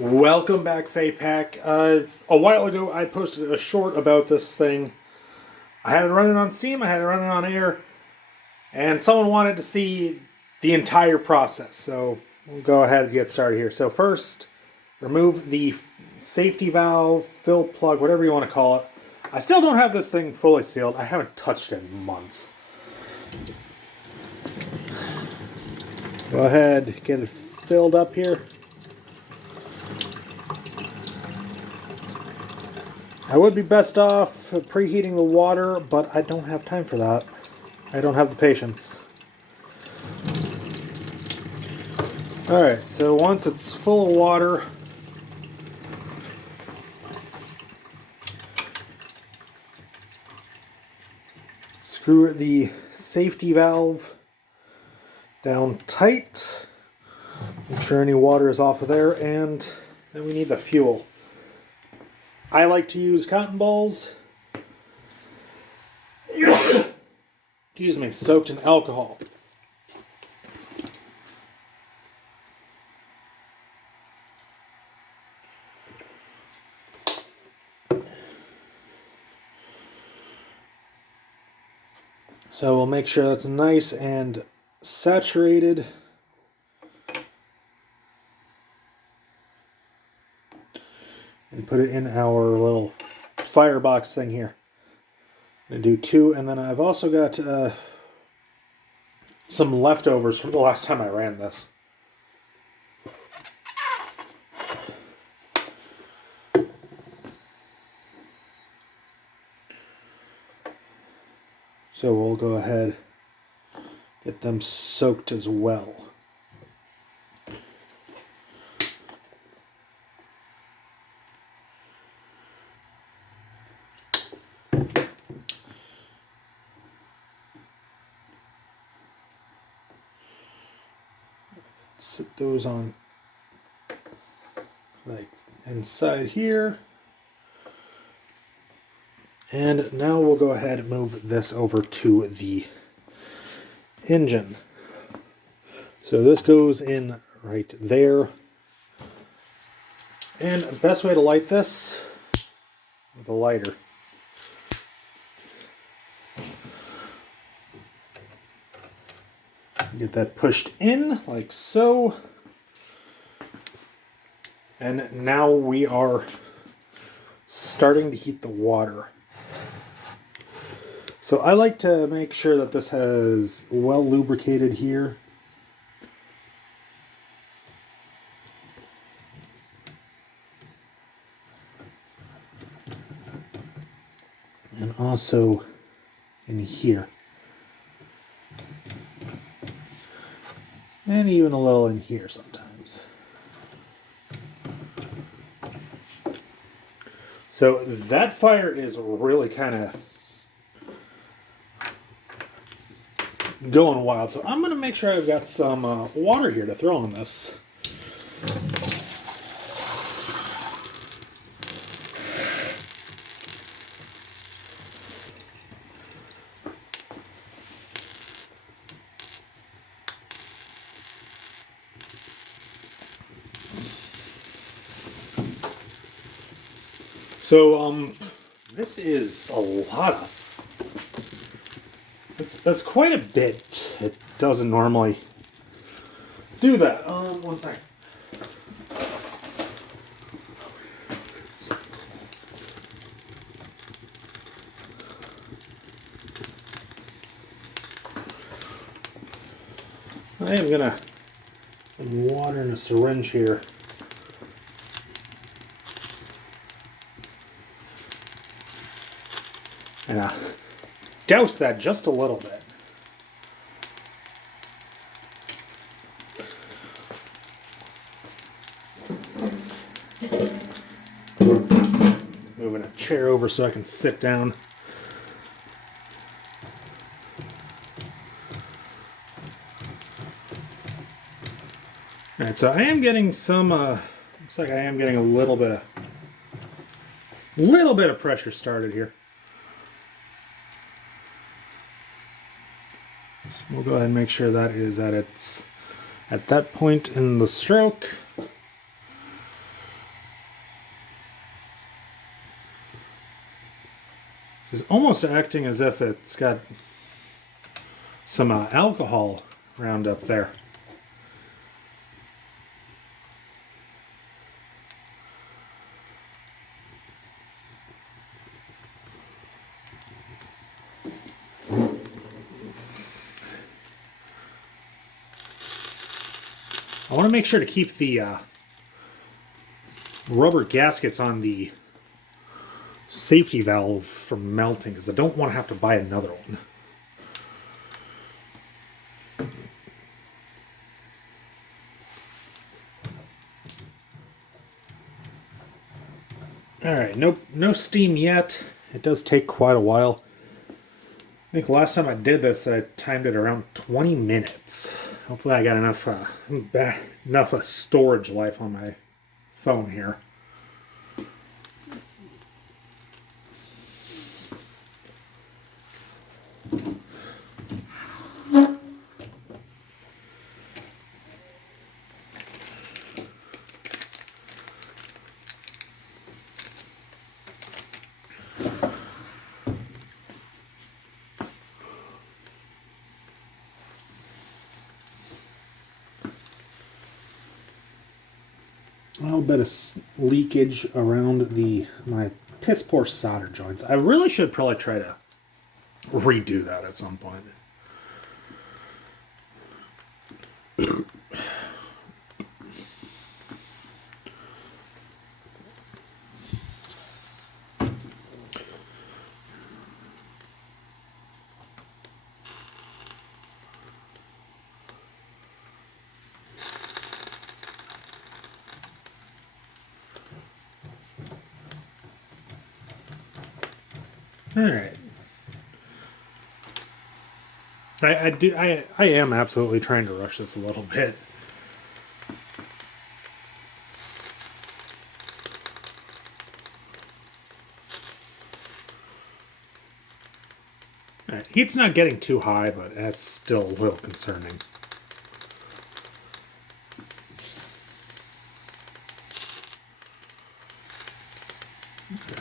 Welcome back, Pack. A while ago, I posted a short about this thing. I had it running on Steam, I had it running on air, and someone wanted to see the entire process. So we'll go ahead and get started here. So first, remove the safety valve, fill plug, whatever you want to call it. I still don't have this thing fully sealed. I haven't touched it in months. Go ahead, get it filled up here. I would be best off preheating the water, but I don't have time for that. I don't have the patience. Alright, so once it's full of water, screw the safety valve down tight. Make sure any water is off of there, and then we need the fuel. I like to use cotton balls, excuse me, soaked in alcohol. So we'll make sure that's nice and saturated. And put it in our little firebox thing here. I'm going to do 2, and then I've also got some leftovers from the last time I ran this. So we'll go ahead, get them soaked as well. Sit those on like inside here. And now we'll go ahead and move this over to the engine. So this goes in right there. And the best way to light this with a lighter. Get that pushed in like so. And now we are starting to heat the water. So I like to make sure that this has well lubricated here. And also in here. And even a little in here sometimes. So that fire is really kind of going wild. So I'm going to make sure I've got some water here to throw on this. So, this is a lot of... That's quite a bit. It doesn't normally do that. One second. I am gonna put some water in a syringe here. And douse that just a little bit. Moving a chair over so I can sit down. Alright, so I am getting some, looks like I am getting a little bit of pressure started here. We'll go ahead and make sure that is at that point in the stroke. It's almost acting as if it's got some alcohol around up there. I want to make sure to keep the rubber gaskets on the safety valve from melting, because I don't want to have to buy another one. Alright, no steam yet. It does take quite a while. I think last time I did this, I timed it around 20 minutes. Hopefully I got enough storage life on my phone here. A little bit of leakage around my piss poor solder joints. I really should probably try to redo that at some point. All right. I am absolutely trying to rush this a little bit. All right. Heat's not getting too high, but that's still a little concerning.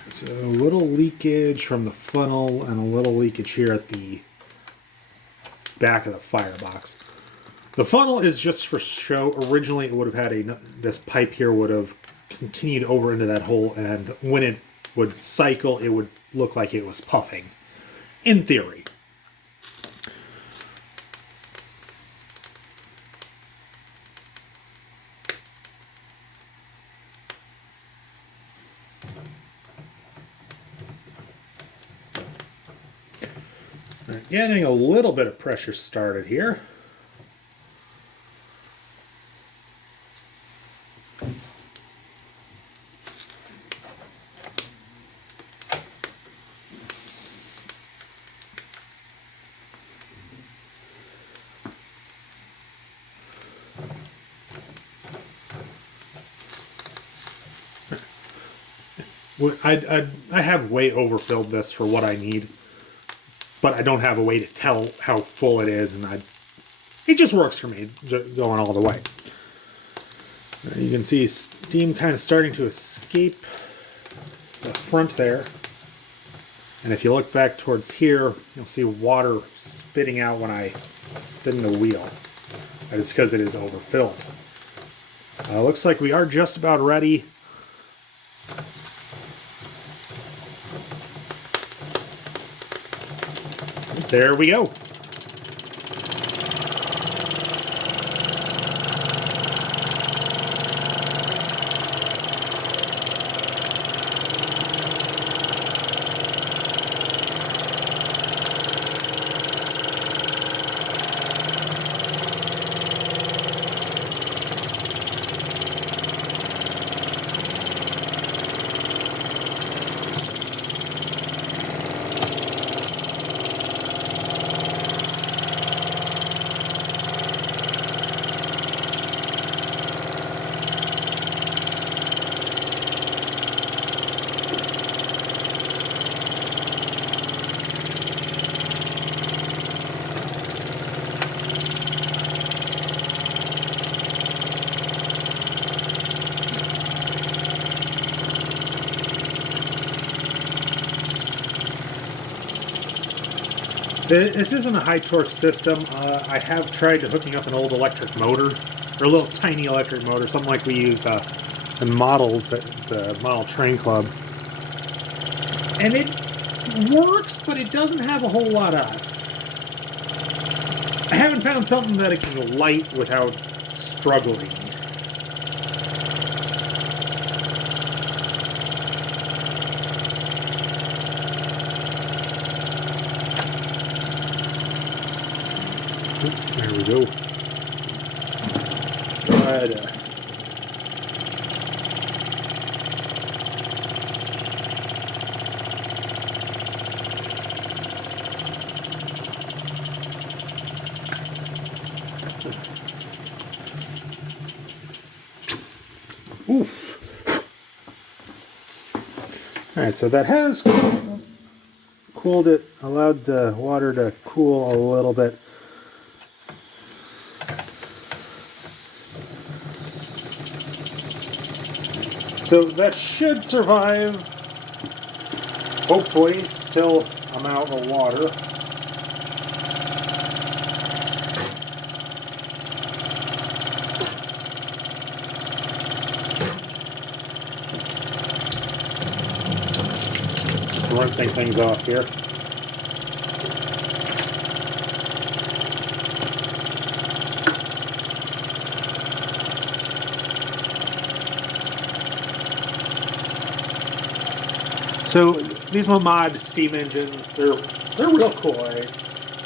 So a little leakage from the funnel and a little leakage here at the back of the firebox. The funnel is just for show. Originally it would have had this pipe here would have continued over into that hole, and when it would cycle it would look like it was puffing, in theory. Getting a little bit of pressure started here. I have way overfilled this for what I need, but I don't have a way to tell how full it is, and it just works for me, going all the way. You can see steam kind of starting to escape the front there, and if you look back towards here, you'll see water spitting out when I spin the wheel. That is because it is overfilled. Looks like we are just about ready. There we go. This isn't a high torque system. I have tried hooking up an old electric motor, or a little tiny electric motor, something like we use in models at the Model Train Club. And it works, but it doesn't have a whole lot of... I haven't found something that it can light without struggling. There we go. Good. Oof. Alright, so that has cooled it, allowed the water to cool a little bit. So that should survive, hopefully, till I'm out of water. Rinsing things off here. So these Mamod steam engines, they're real cool.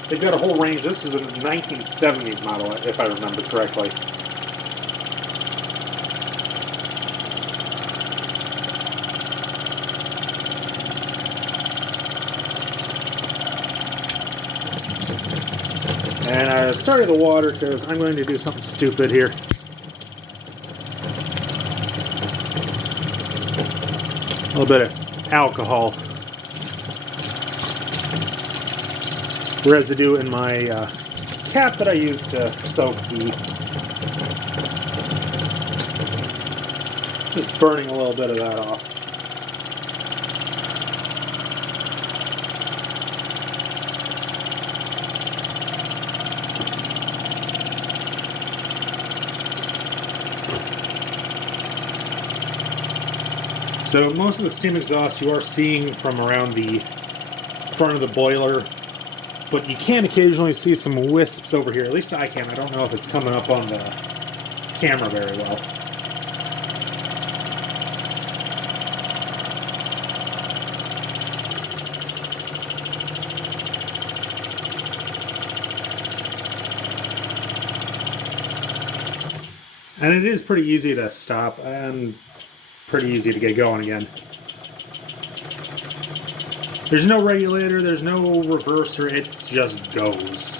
They've got a whole range. This is a 1970s model, if I remember correctly. And I started the water because I'm going to do something stupid here. A little bit of alcohol residue in my cap that I used to soak the... Just burning a little bit of that off. So most of the steam exhaust you are seeing from around the front of the boiler, but you can occasionally see some wisps over here. At least I can. I don't know if it's coming up on the camera very well. And it is pretty easy to stop and pretty easy to get going again. There's no regulator, there's no reverser, it just goes.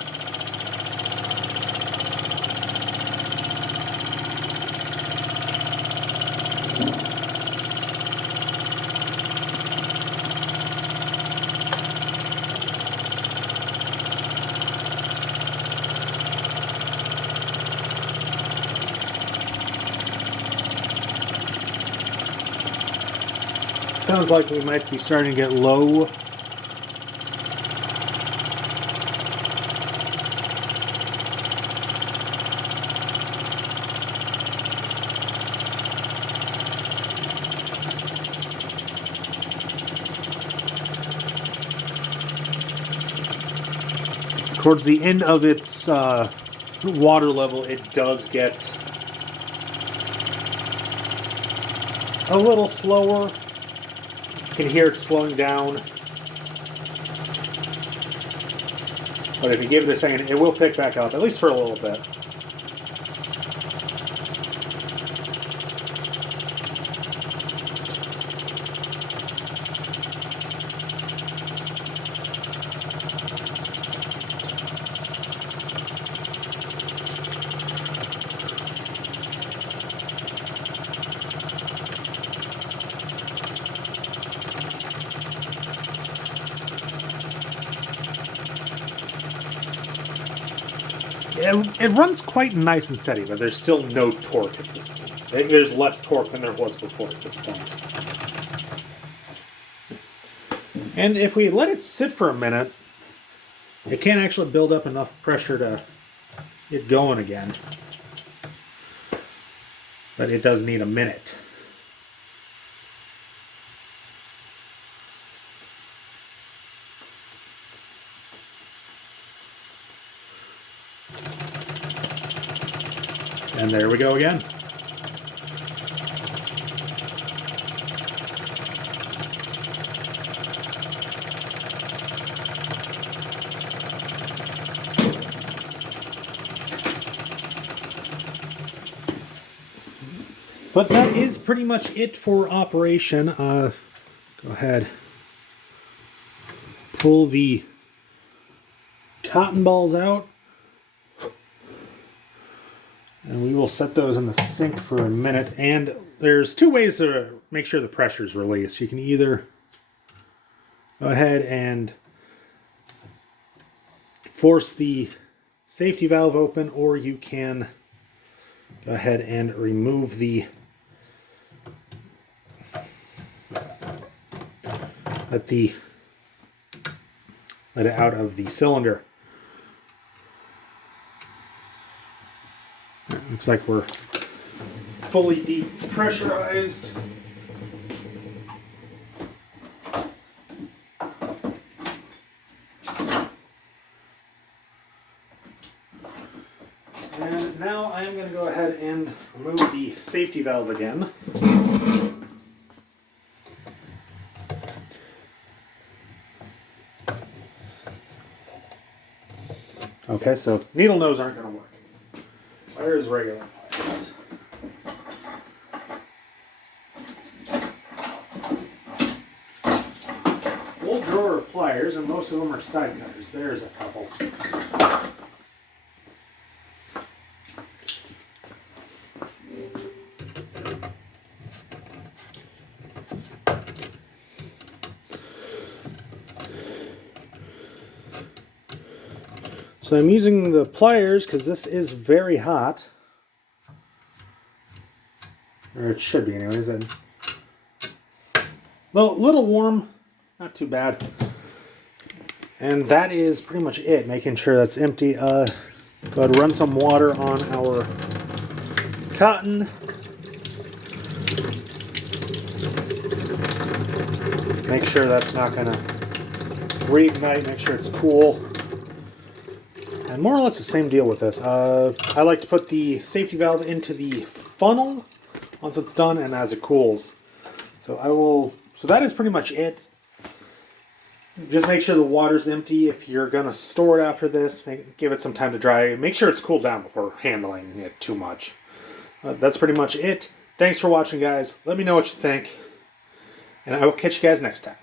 Sounds like we might be starting to get low. Towards the end of its water level, it does get a little slower. You can hear it slowing down. But if you give it a second, it will pick back up, at least for a little bit. It runs quite nice and steady, but there's still no torque at this point. There's less torque than there was before at this point. And if we let it sit for a minute, It can't actually build up enough pressure to get going again. But it does need a minute. And there we go again. But that is pretty much it for operation. Go ahead. Pull the cotton balls out. And we will set those in the sink for a minute. And there's two ways to make sure the pressure is released. You can either go ahead and force the safety valve open, or you can go ahead and remove the let it out of the cylinder. Looks like we're fully depressurized. And now I am going to go ahead and remove the safety valve again. Okay, so needle nose aren't going to work. Pliers, regular pliers. Old drawer of pliers, and most of them are side cutters. There's a couple. So I'm using the pliers because this is very hot. Or it should be anyways. A little warm, not too bad. And that is pretty much it, making sure that's empty. Go ahead and run some water on our cotton. Make sure that's not going to reignite, make sure it's cool. And more or less the same deal with this. I like to put the safety valve into the funnel once it's done and as it cools. So that is pretty much it. Just make sure the water's empty. If you're going to store it after this, give it some time to dry. Make sure it's cooled down before handling it too much. That's pretty much it. Thanks for watching, guys. Let me know what you think. And I will catch you guys next time.